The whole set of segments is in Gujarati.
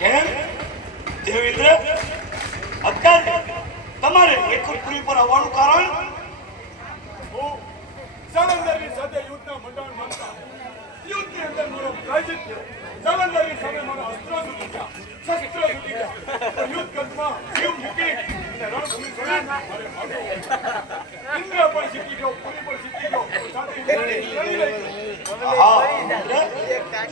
કેમ દેવેન્દ્ર અત્યારે તમારે એકત્રી પર આવવાનું કારણ? હું જાલંધરની સાથે યુદ્ધના મંડાણ માંગતા યુદ્ધની અંદર મારો પ્રાયજિત થયો. જાલંધરની સામે મારા અસ્ત્રો છૂટી ગયા, શસ્ત્રો છૂટી ગયા. યુદ્ધ ગતમાં જીવ મૂકી અને રણભૂમિ છોડી મારે ભાગવું. ઇન્દ્ર પણ જીતી ગયો, પુરી પણ જીતી ગયો, સાથે ઇન્દ્રની રણી લઈ ગયો. હા ઇન્દ્ર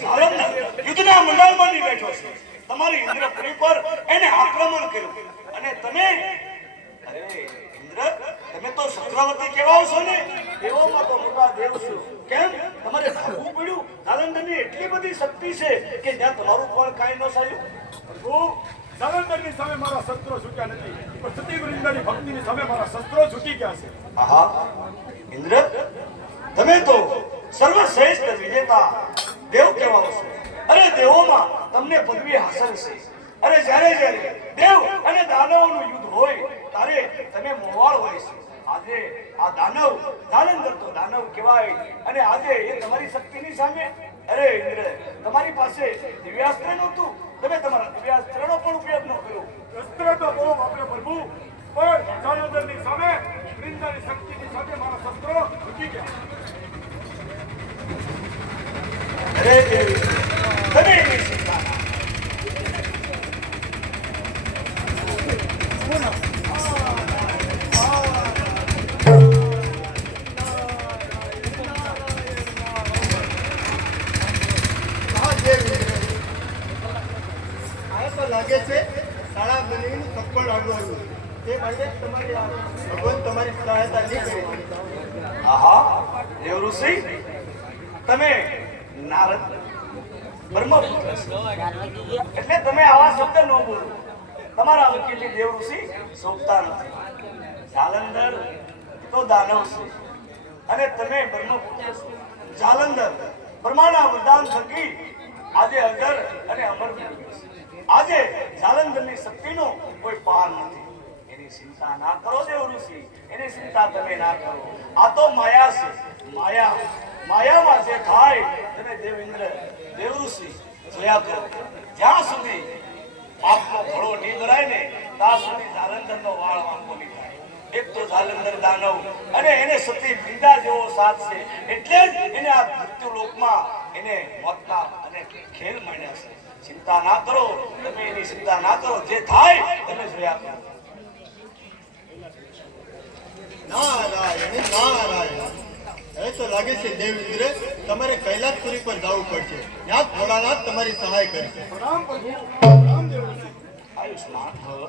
જાલંધર યુદ્ધના મંડાણમાં બેઠો છે. તમારી ઇન્દ્રપુરી પર એને આક્રમણ કર્યું અને તમે અરે ઇન્દ્ર તમે તો ચક્રવર્તી કહેવાઓ છો ને, એવામાં તો મોટા દેવ છો. કેમ તમારે ભાગવું પડ્યું? જાલંધરની એટલી બધી શક્તિ છે કે જ્યાં તમારું પણ કાંઈ ન સાયું. હું જાલંધરની સામે મારા શસ્ત્રો છૂટ્યા નથી, પણ સતીવૃંદાની ભક્તિની સામે મારા શસ્ત્રો છૂટી ગયા છે. આહા ઇન્દ્ર તમે તો સર્વશ્રેષ્ઠ વિજેતા દેવ કહેવાઓ છો. અરે દેવોમાં તમને પદવી હાંસલ છે. અરે જ્યારે દેવ અને દાનવોનું યુદ્ધ હોય ત્યારે તમે મોવાળ હોય છે. આજે આ દાનવ જાલંધર તો દાનવ કહેવાય અને આજે એ તમારી શક્તિની સામે. અરે ઇન્દ્ર તમારી પાસે દિવ્યાસ્ત્ર નહોતું, તમે તમારા દિવ્યાસ્ત્રનો પણ ઉપયોગ ન કર્યો. અસ્ત્ર તો બહુ વાપરે પ્રભુ, પણ જાલંધરની સામે વૃંદાની શક્તિની સાથે મારા શસ્ત્રો છૂટી ગયા. અરે દેવ તમે એની ચિંતા ના. લાગે છે શાળા બનીને સફળ આગળ તે માટે તમારી ભગવાન તમારી સહાયતા નહીં કરે. આહા દેવ ઋષિ તમે નારદ બ્રહ્મપુત્ર છો એટલે તમે આવા શબ્દ ન બોલો. તમારા વકીલની દેવ ઋષિ શોભતા નથી. જાલંધર તો દાનવ છે અને તમે બ્રહ્મપુત્ર છો. જાલંધર બ્રહ્માના વરદાન થકી આજે અજર અને અમર બન્યું છે. આજે જાલંધરની શક્તિનો કોઈ પાર નથી. એની ચિંતા ના કરો દેવ ઋષિ, એની ચિંતા તમે ના કરો. આ તો માયા છે. માયામાં જે થાય તમે દેવેન્દ્ર દેવ ઋષિ જોયા કરો. જ્યાં સુધી પાપનો ઘડો નહીં ભરાય ને ત્યાં સુધી જાલંધરનો વાળ વાંકો નહીં થાય. એક તો જાલંધર દાનવ અને એને સતી વિંદા જેવો સાથ છે એટલે જ એને આ મૃત્યુ લોકમાં એને મોતના અને ખેલ માંડ્યા છે. ચિંતા ના કરો તમે, એની ચિંતા ના કરો. જે થાય તમે જોયા કરો. નારાયણ નારાયણ. હવે તો લાગે છે દેવ ઇન્દ્ર તમારે કૈલાસપુરી પર જવું પડશે. ત્યાં ભોળાનાથ તમારી સહાય કરશે. પ્રણામ પ્રભુ, પ્રણામ દેવ ઋષિ. આયુષ્માન ભવ.